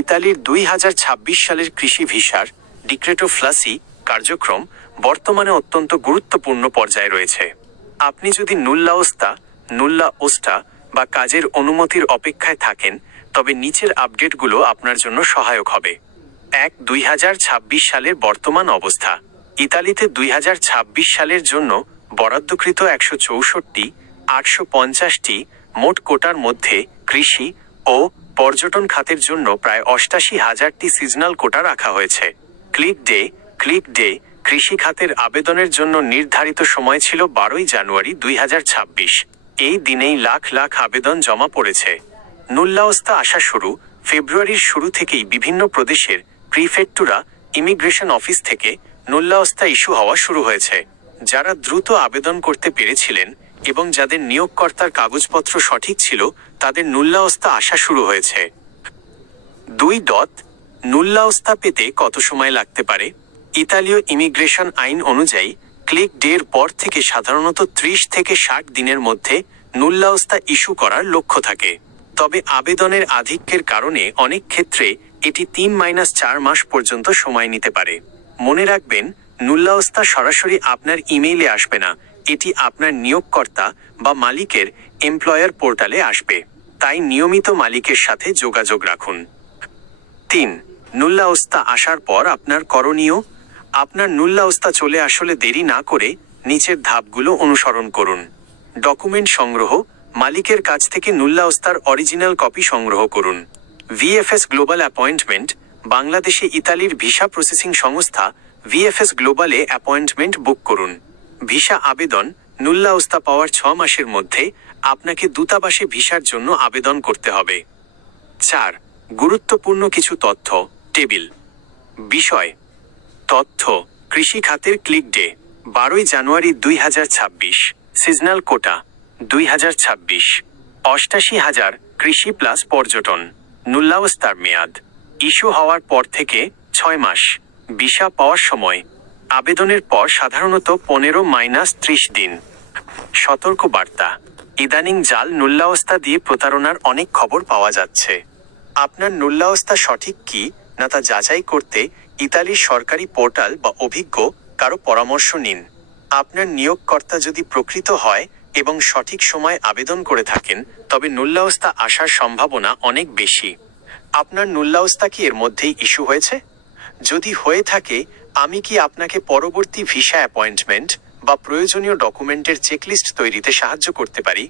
ইতালির 2026 সালের কৃষি ভিসার ডিক্রেটো ফ্লাসি কার্যক্রম বর্তমানে অত্যন্ত গুরুত্বপূর্ণ পর্যায়ে রয়েছে। আপনি যদি নুল্লা ওস্টা বা কাজের অনুমতির অপেক্ষায় থাকেন, তবে নিচের আপডেটগুলো আপনার জন্য সহায়ক হবে। 2026 সালের বর্তমান অবস্থা। ইতালিতে 2026 সালের জন্য বরাদ্দকৃত 164,850টি মোট কোটার মধ্যে কৃষি ও পর্যটন খাতের জন্য প্রায় 88,000টি সিজনাল কোটা রাখা হয়েছে। ক্লিক ডে কৃষি খাতের আবেদনের জন্য নির্ধারিত সময় ছিল 12 জানুয়ারি 2026। এই দিনেই লাখ লাখ আবেদন জমা পড়েছে। নুল্লাওস্তা আসা শুরু। ফেব্রুয়ারির শুরু থেকেই বিভিন্ন প্রদেশের প্রিফেক্টুরা ইমিগ্রেশন অফিস থেকে নুল্লাওস্তা ইস্যু হওয়া শুরু হয়েছে। যারা দ্রুত আবেদন করতে পেরেছিলেন এবং যাদের নিয়োগকর্তার কাগজপত্র সঠিক ছিল, তাদের নুল্লাওস্তা আসা শুরু হয়েছে। নুল্লাওস্তা পেতে কত সময় লাগতে পারে? ইতালীয় ইমিগ্রেশন আইন অনুযায়ী ক্লিক ডের পর থেকে সাধারণত 30 থেকে 60 দিনের মধ্যে নুল্লাওস্তা ইস্যু করার লক্ষ্য থাকে। তবে আবেদনের আধিক্যের কারণে অনেক ক্ষেত্রে এটি 3-4 মাস পর্যন্ত সময় নিতে পারে। মনে রাখবেন, নুল্লাওস্তা সরাসরি আপনার ইমেইলে আসবে না, এটি আপনার নিয়োগকর্তা বা মালিকের এমপ্লয়ার পোর্টালে আসবে। তাই নিয়মিত মালিকের সাথে যোগাযোগ রাখুন। 3. নুল্লাওস্তা আসার পর আপনার করণীয়। আপনার নুল্লাওস্তা চলে আসলে দেরি না করে নিচের ধাপগুলো অনুসরণ করুন। ডকুমেন্ট সংগ্রহ। মালিকের কাছ থেকে নুল্লাওস্তার অরিজিনাল কপি সংগ্রহ করুন। VFS global appointment. বাংলাদেশে ইতালির ভিসা প্রসেসিং সংস্থা ভিএফএস গ্লোবালে অ্যাপয়েন্টমেন্ট বুক করুন। ভিসা আবেদন। নুল্লাওস্তা পাওয়ার 6 মাসের মধ্যে আপনাকে দূতাবাসে ভিসার জন্য আবেদন করতে হবে। 4. গুরুত্বপূর্ণ কিছু তথ্য টেবিল। বিষয় তথ্য। কৃষি খাতের ক্লিক ডে 12 জানুয়ারি 2026। সিজনাল কোটা 2026 88,000 কৃষি প্লাস পর্যটন। নুল্লাওস্তার মেয়াদ ইস্যু হওয়ার পর থেকে 6 মাস। ভিসা পাওয়ার সময় আবেদনের পর সাধারণত 15-30 দিন। সতর্ক বার্তা। ইদানিং জাল নুল্লাওস্তা দিয়ে প্রতারণার অনেক খবর পাওয়া যাচ্ছে। আপনার নুল্লাওস্তা সঠিক কি না তা যাচাই করতে ইতালির সরকারি পোর্টাল বা অভিজ্ঞ কারো পরামর্শ নিন। আপনার নিয়োগকর্তা যদি প্রকৃত হয় এবং সঠিক সময় আবেদন করে থাকেন, তবে নুল্লাওস্তা আসার সম্ভাবনা অনেক বেশি। আপনার নুল্লাওস্তা কি এর মধ্যেই ইস্যু হয়েছে? যদি হয়ে থাকে, আমি কি আপনাকে পরবর্তী ভিসা অ্যাপয়েন্টমেন্ট বা প্রয়োজনীয় ডকুমেন্টের চেকলিস্ট তৈরিতে সাহায্য করতে পারি?